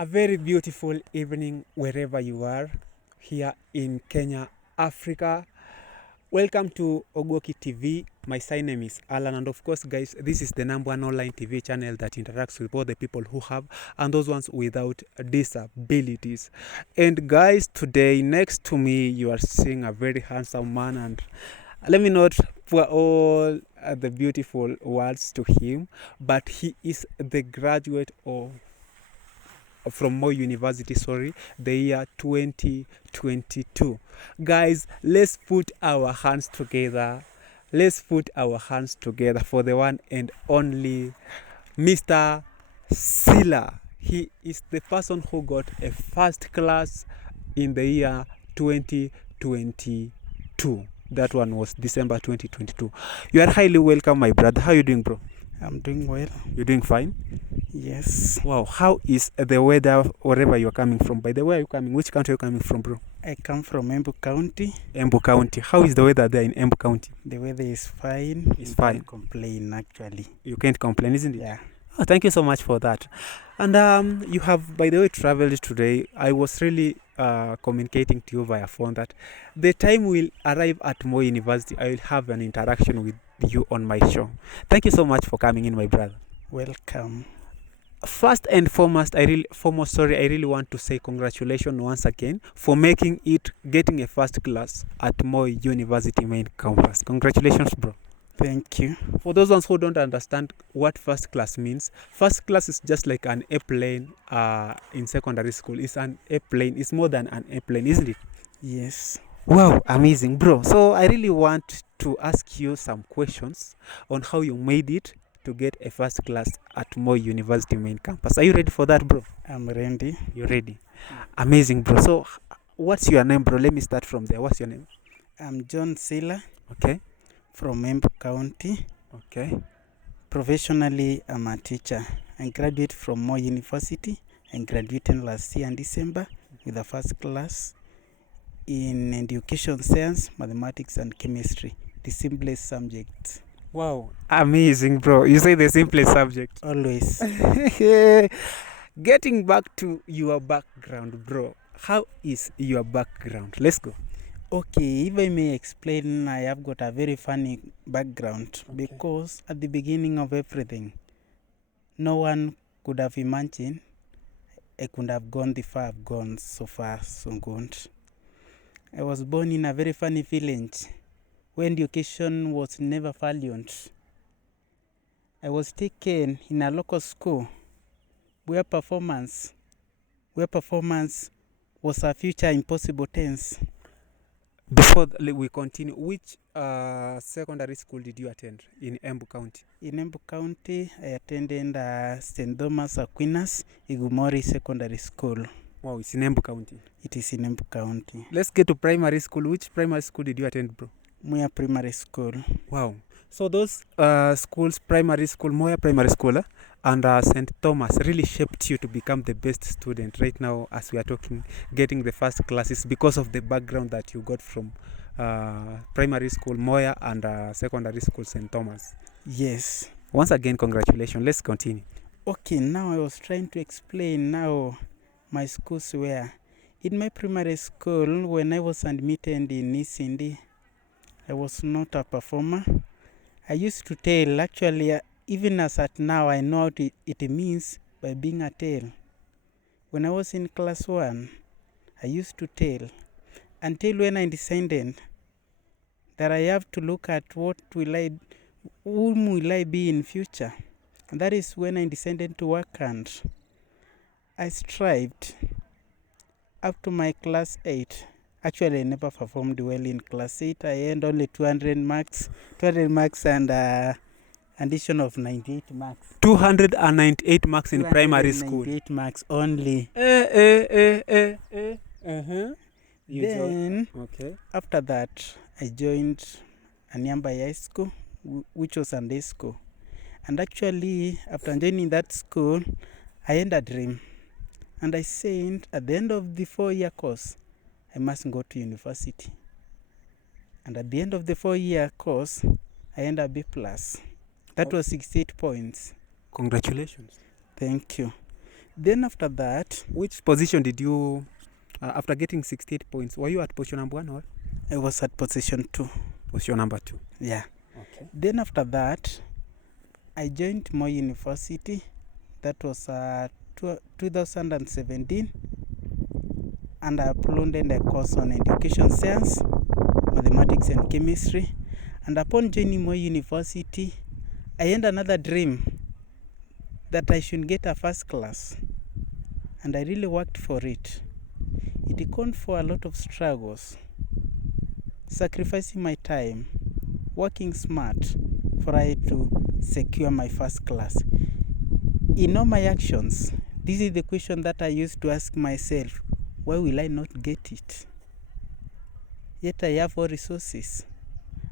A very beautiful evening wherever you are here in Kenya, Africa. Welcome to Ogoki TV. My sign name is Alan, and of course, guys, this is the #1 online TV channel that interacts with both the people who have and those ones without disabilities. And guys, today next to me, you are seeing a very handsome man, and let me not pour all the beautiful words to him, but he is the graduate from Moi University, the year 2022. Guys, let's put our hands together. Let's put our hands together for the one and only Mr. Sila. He is the person who got a first class in the year 2022. That one was December 2022. You are highly welcome, my brother. How are you doing, bro? I'm doing well. You're doing fine? Yes. Wow, how is the weather wherever you're coming from? By the way, are you coming? Which country are you coming from, bro? I come from Embu County. Embu County. How is the weather there in Embu County? The weather is fine. It's You fine. can't complain, actually. You can't complain, isn't it? Yeah. Oh, thank you so much for that. And you have, by the way, traveled today. I was really communicating to you via phone that the time we'll arrive at Moi University, I will have an interaction with you on my show. Thank you so much for coming in, my brother. Welcome. First and foremost, I really want to say congratulations once again for getting a first class at Moi University main campus. Congratulations, bro. Thank you. For those ones who don't understand what first class means, first class is just like an airplane in secondary school. It's an airplane. It's more than an airplane, isn't it? Yes. Wow, amazing, bro. So I really want to ask you some questions on how you made it to get a first class at Moi University main campus. Are you ready for that, bro? I'm ready. You're ready? Amazing, bro. So what's your name, bro? Let me start from there. What's your name? I'm John Sila Okay. from Embu County. Okay. Professionally, I'm a teacher. I graduated from Moi University. I graduated last year in December with a first class in education science, mathematics, and chemistry, the simplest subjects. Wow, amazing, bro. You say the simplest subject. Always. Getting back to your background, bro. How is your background? Let's go. Okay, if I may explain, I have got a very funny background because at the beginning of everything, no one could have imagined I could have gone the far I've gone so far, so good. I was born in a very funny village where education was never valued. I was taken in a local school where performance was a future impossible tense. Before we continue, which secondary school did you attend in Embu County? In Embu County, I attended St. Thomas Aquinas Igumori Secondary School. Wow, it's in Embu County. It is in Embu County. Let's get to primary school. Which primary school did you attend, bro? Moya Primary School. Wow. So those schools, primary school, Moya Primary School and St. Thomas really shaped you to become the best student right now as we are talking, getting the first classes because of the background that you got from primary school, Moya, and secondary school, St. Thomas. Yes. Once again, congratulations. Let's continue. Okay, now I was trying to explain now my schools were. In my primary school, when I was admitted in Nisindi, I was not a performer. I used to tell, actually, even as at now, I know what it means by being a tale. When I was in class 1, I used to tell until when I decided that I have to look at whom will I be in future. And that is when I decided to work, and I strived up to my class 8. Actually, I never performed well in class 8. I earned only 200 marks and addition of 98 marks. 298 marks in primary school. 98 marks only. Then, okay. After that, I joined a nearby high school, which was Sunday school. And actually, after joining that school, I had a dream. And I said, at the end of the 4-year course, I must go to university. And at the end of the 4-year course, I earned a B+. That was 68 points. Congratulations. Thank you. Then after that, Which position did you, after getting 68 points, were you at position number 1 or I was at position 2. position number 2? Yeah. Okay. Then after that, I joined Moi University. That was 2017, and I uploaded a course on education science, mathematics and chemistry. And upon joining Moi University, I had another dream that I should get a first class, and I really worked for it. It called for a lot of struggles, sacrificing my time, working smart for I to secure my first class. In all my actions, this is the question that I used to ask myself: why will I not get it? Yet I have all resources,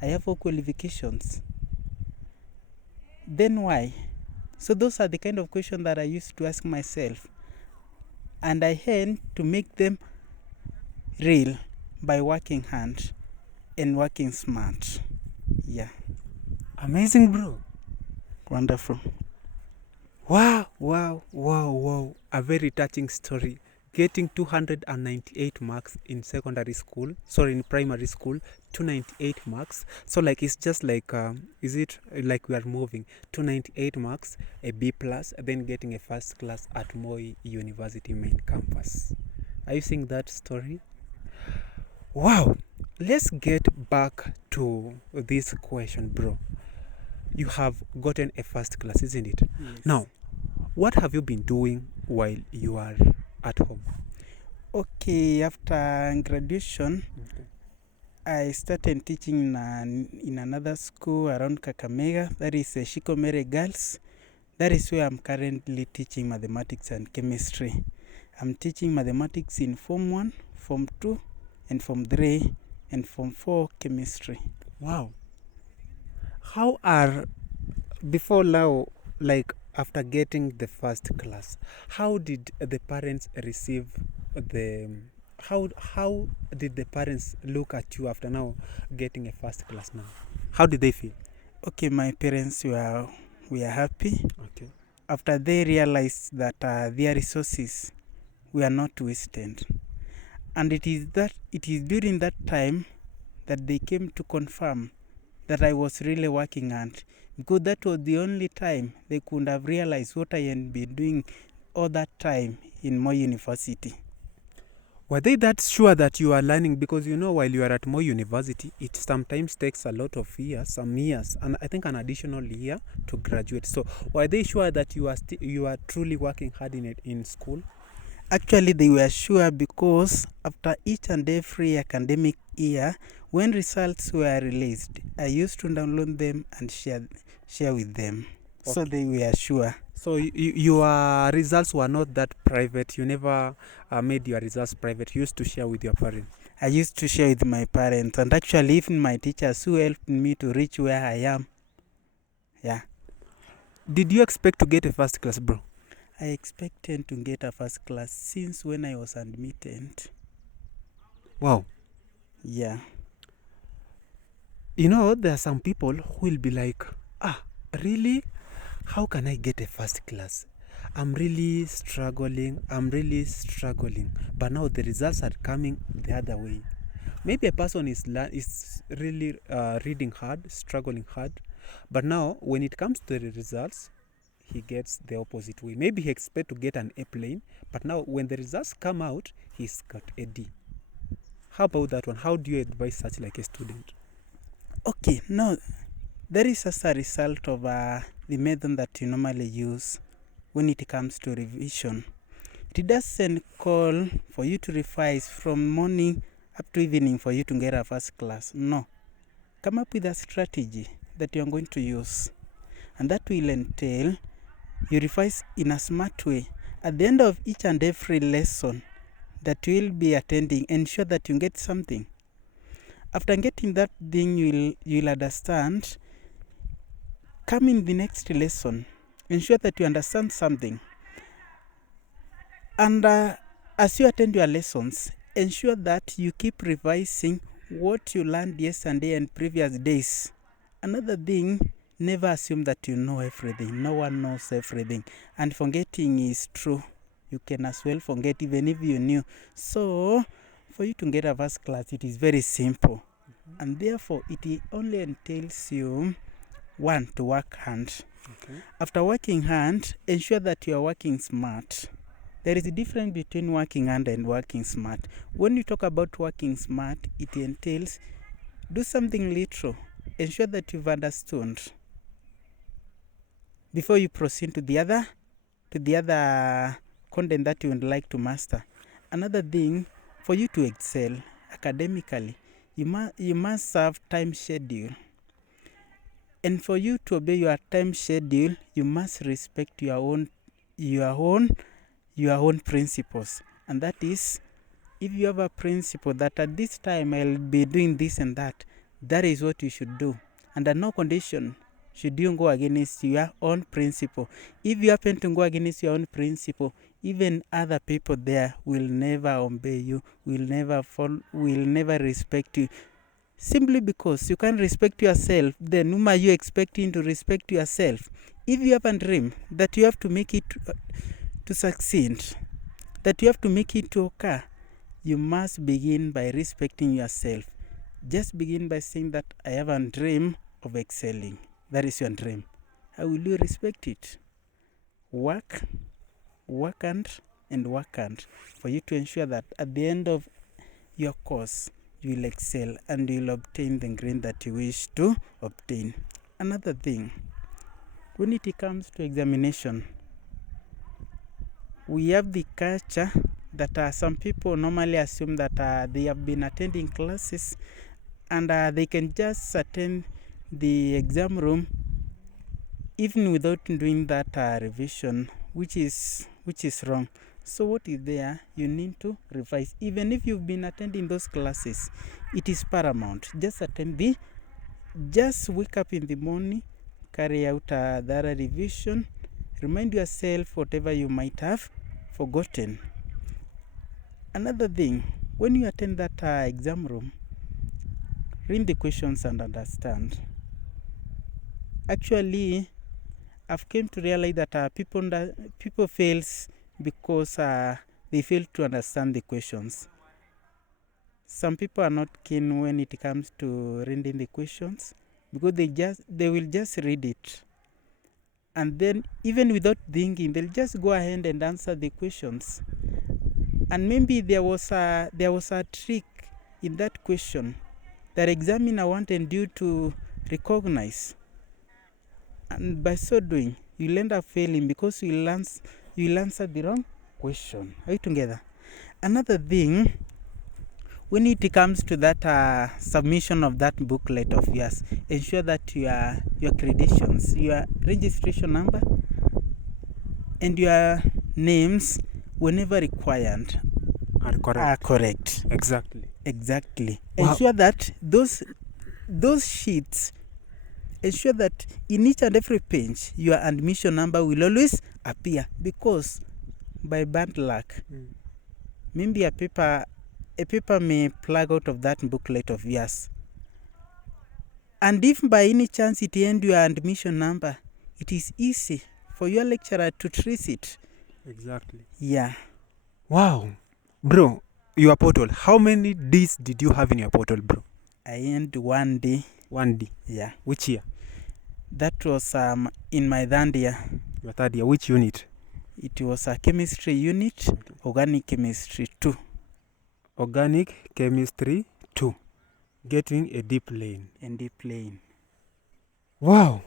I have all qualifications. Then why? So those are the kind of questions that I used to ask myself, and I had to make them real by working hard and working smart. Yeah. Amazing, bro. Wonderful. Wow. A very touching story. Getting 298 marks in secondary school, sorry, in primary school, 298 marks. So like it's just like, is it like we are moving 298 marks, a B plus, then getting a first class at Moi University main campus. Are you seeing that story? Wow. Let's get back to this question, bro. You have gotten a first class, isn't it? Yes. Now, what have you been doing while you are at home? Okay, after graduation, I started teaching in another school around Kakamega. That is Shikomere Girls. That is where I'm currently teaching mathematics and chemistry. I'm teaching mathematics in Form 1, Form 2, and Form 3, and Form 4 chemistry. Wow. How are, before now, like after getting the first class, how did the parents receive the, how did the parents look at you after now getting a first class now? How did they feel? Okay, my parents were happy Okay. after they realized that their resources were not wasted. And it is during that time that they came to confirm that I was really working hard, because that was the only time they could have realized what I had been doing all that time in Moi University. Were they that sure that you are learning? Because you know, while you are at Moi University, it sometimes takes a lot of years, some years, and I think an additional year to graduate. So were they sure that you are truly working hard in it in school? Actually, they were sure, because after each and every academic year, when results were released, I used to download them and share with them. Okay. So they were sure. So your results were not that private. You never made your results private. You used to share with your parents. I used to share with my parents, and actually even my teachers who helped me to reach where I am. Yeah. Did you expect to get a first class, bro? I expected to get a first class since when I was admitted. Wow. Yeah. You know, there are some people who will be like, really? How can I get a first class? I'm really struggling. But now the results are coming the other way. Maybe a person is really reading hard, struggling hard. But now when it comes to the results, he gets the opposite way. Maybe he expects to get an A plane, but now when the results come out, he's got a D. How about that one? How do you advise such like a student? Okay, now that is as a result of the method that you normally use when it comes to revision. It doesn't call for you to revise from morning up to evening for you to get a first class. No. Come up with a strategy that you are going to use, and that will entail you revise in a smart way. At the end of each and every lesson that you will be attending, ensure that you get something. After getting that thing, you'll understand. Come in the next lesson, ensure that you understand something. And as you attend your lessons, ensure that you keep revising what you learned yesterday and previous days. Another thing, never assume that you know everything. No one knows everything. And forgetting is true. you can as well forget even if you knew. So for you to get a first class, it is very simple. And therefore it only entails you, one, to work hard. Okay. After working hard, ensure that you are working smart. There is a difference between working hard and working smart. When you talk about working smart, it entails do something literal. Ensure that you've understood before you proceed to the other content that you would like to master. Another thing, for you to excel academically, you must have time schedule. And for you to obey your time schedule, you must respect your own principles. And that is, if you have a principle that at this time I'll be doing this and that is what you should do. Under no condition should you go against your own principle. If you happen to go against your own principle, even other people there will never obey you, will never respect you. Simply because you can't respect yourself, then whom are you expecting to respect yourself? If you have a dream that you have to make it to succeed, that you have to make it to occur, you must begin by respecting yourself. Just begin by saying that I have a dream of excelling. That is your dream. How will you respect it? Work and work hard for you to ensure that at the end of your course, you will excel and you will obtain the grade that you wish to obtain. Another thing, when it comes to examination, we have the culture that some people normally assume that they have been attending classes and they can just attend the exam room even without doing that revision, which is wrong. So what is there? You need to revise. Even if you've been attending those classes, it is paramount. Just wake up in the morning, carry out the revision, remind yourself whatever you might have forgotten. Another thing, when you attend that exam room, read the questions and understand. Actually, I've came to realize that people fails because they fail to understand the questions. Some people are not keen when it comes to reading the questions because they will just read it, and then even without thinking, they'll just go ahead and answer the questions. And maybe there was a trick in that question that examiner wanted you to recognize, and by so doing, you'll end up failing because you'll answer the wrong question. Are you together? Another thing, when it comes to that submission of that booklet of yours, ensure that your credentials, your registration number, and your names, whenever required, are correct. Exactly. Wow. Ensure that those sheets, ensure that in each and every page, your admission number will always appear, because by bad luck, maybe a paper may plug out of that booklet of yours. And if by any chance it ends your admission number, it is easy for your lecturer to trace it. Exactly. Yeah. Wow. Bro, your portal, how many Ds did you have in your portal, bro? I earned 1 D. 1 D? Yeah. Which year? That was in my third year. Your third year, which unit? It was a chemistry unit, organic chemistry 2. Organic chemistry 2. Getting a D plane. And D plane. Wow.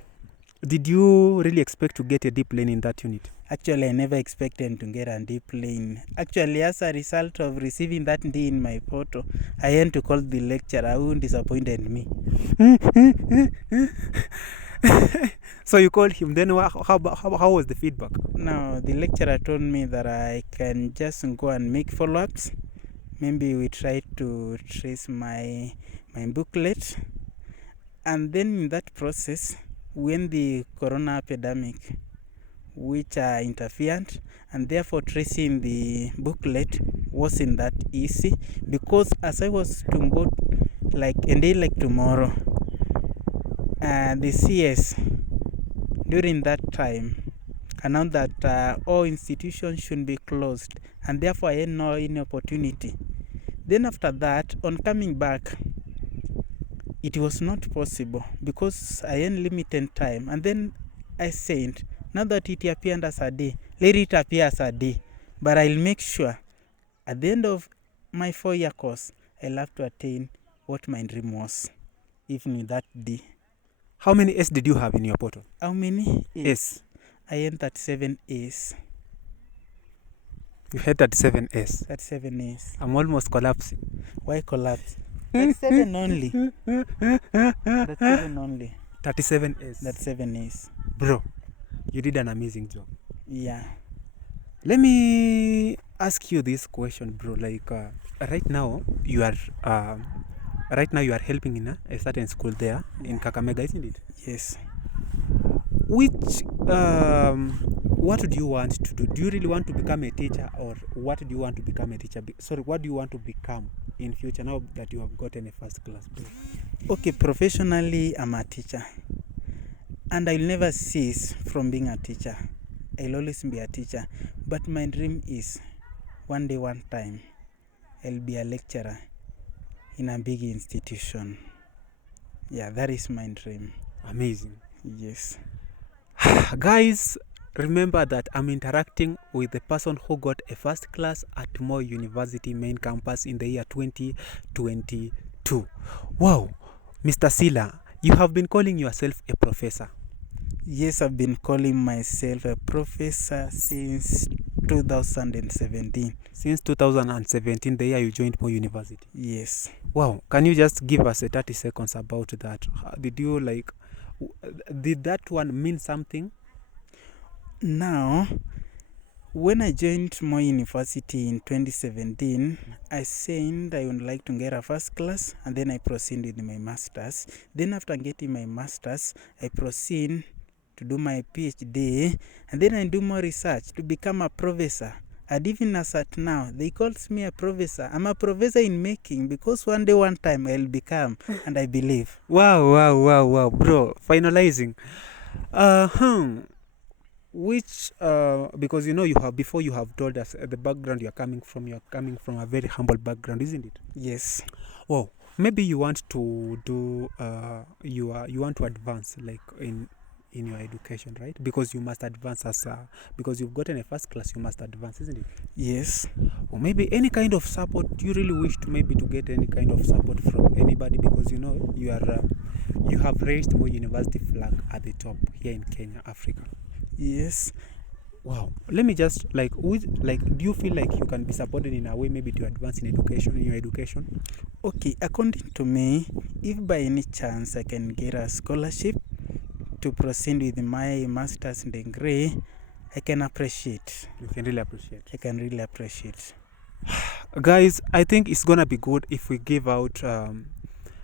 Did you really expect to get a D plane in that unit? Actually, I never expected to get a D plane. Actually, as a result of receiving that D in my photo, I had to call the lecturer who disappointed me. So you called him, then how was the feedback? No, the lecturer told me that I can just go and make follow-ups. Maybe we try to trace my booklet. And then in that process, when the corona epidemic, which interfered, and therefore tracing the booklet wasn't that easy, because as I was to go like a day like tomorrow, the CS during that time announced that all institutions should be closed, and therefore I had no any opportunity. Then after that, on coming back, it was not possible because I had limited time. And then I said, now that it appeared as a day, let it appear as a day. But I'll make sure at the end of my 4-year course, I'll have to attain what my dream was, even with that day. How many A's did you have in your portal? How many A's? A's. I had 37 A's. You had 37 A's. 37 A's. I'm almost collapsing. Why collapse? 37 only. That's 7 only. 37 A's. That's 7 A's. Bro, you did an amazing job. Yeah. Let me ask you this question, bro. Like right now you are helping in a certain school there in Kakamega, isn't it? Yes. Which what do you want to do? Do you really want to become a teacher, or what do you want to become a teacher? What do you want to become in future now that you have gotten a first class? Okay, professionally I'm a teacher, and I'll never cease from being a teacher. I'll always be a teacher, but my dream is one day, one time, I'll be a lecturer in a big institution. Yeah, that is my dream. Amazing. Yes. Guys, remember that I'm interacting with the person who got a first class at Moi University main campus in the year 2022. Wow, Mr. Sila, you have been calling yourself a professor. Yes, I've been calling myself a professor since 2017. Since 2017, the year you joined Moi University. Yes. Wow, can you just give us a 30 seconds about that? Did that one mean something? Now, when I joined Moi University in 2017, I said I would like to get a first class, and then I proceed with my master's. Then after getting my master's, I proceed to do my PhD, and then I do more research to become a professor. And even as at now, they call me a professor. I'm a professor in making, because one day, one time, I'll become, and I believe. Wow, bro. Finalizing. Which because you have told us the background you're coming from a very humble background, isn't it? Yes. Wow. Maybe you want to do you want to advance like in your education, right? Because you must advance because you've gotten a first class, you must advance, isn't it? Yes. Or maybe any kind of support. Do you really wish to get any kind of support from anybody, because you have raised Moi University flag at the top here in Kenya, Africa? Yes. Wow. Let me just do you feel like you can be supported in a way maybe to advance in your education? Okay, according to me, if by any chance I can get a scholarship to proceed with my master's degree, I can appreciate. You can really appreciate. I can really appreciate. Guys, I think it's gonna be good if we give out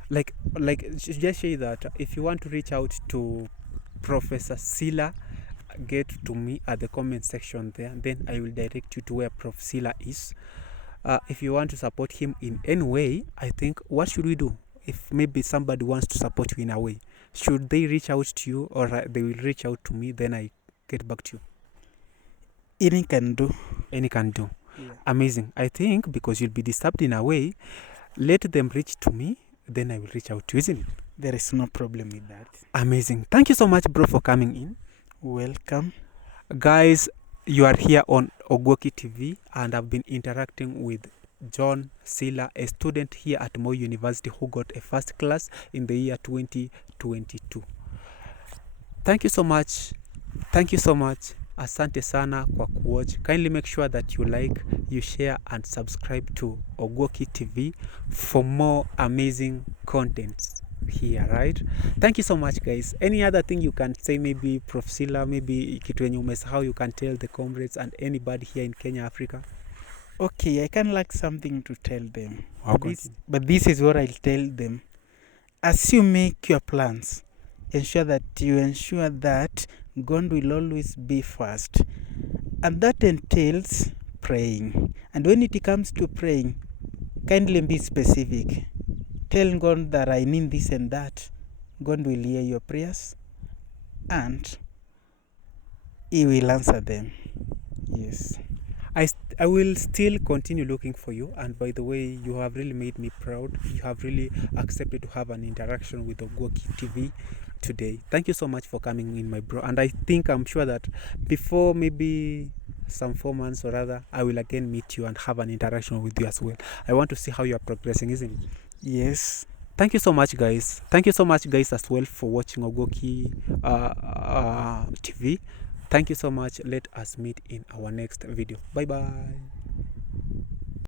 just say that if you want to reach out to Professor Sila, get to me at the comment section there, then I will direct you to where Prof Sila is. If you want to support him in any way, I think, what should we do? If maybe somebody wants to support you in a way, should they reach out to you, or they will reach out to me, then I get back to you? Any can do. Yeah. Amazing. I think because you'll be disturbed in a way, let them reach to me, then I will reach out to you, isn't it? There is no problem with that. Amazing. Thank you so much, bro, for coming in. Welcome. Guys, you are here on Ogwoki TV, and I've been interacting with John Sila, a student here at Moi University who got a first class in the year 2022. Thank you so much. Asante sana kwa kuwatch. Kindly make sure that you like, you share, and subscribe to Ogwoki TV for more amazing contents here, right? Thank you so much, guys. Any other thing you can say, maybe Prof Sila, maybe kitu yenye umesahau, you can tell the comrades and anybody here in Kenya, Africa? Okay, I can like something to tell them. Okay. But this is what I'll tell them. As you make your plans, ensure that God will always be first. And that entails praying. And when it comes to praying, kindly be specific. Tell God that I need this and that. God will hear your prayers. And he will answer them. Yes. I will still continue looking for you. And by the way, you have really made me proud. You have really accepted to have an interaction with Ogwoki TV today. Thank you so much for coming in, my bro. And I'm sure that before maybe some 4 months or other, I will again meet you and have an interaction with you as well. I want to see how you are progressing, isn't it? Yes. Thank you so much, guys. Thank you so much, guys, as well for watching Ogwoki TV. Thank you so much. Let us meet in our next video. Bye bye.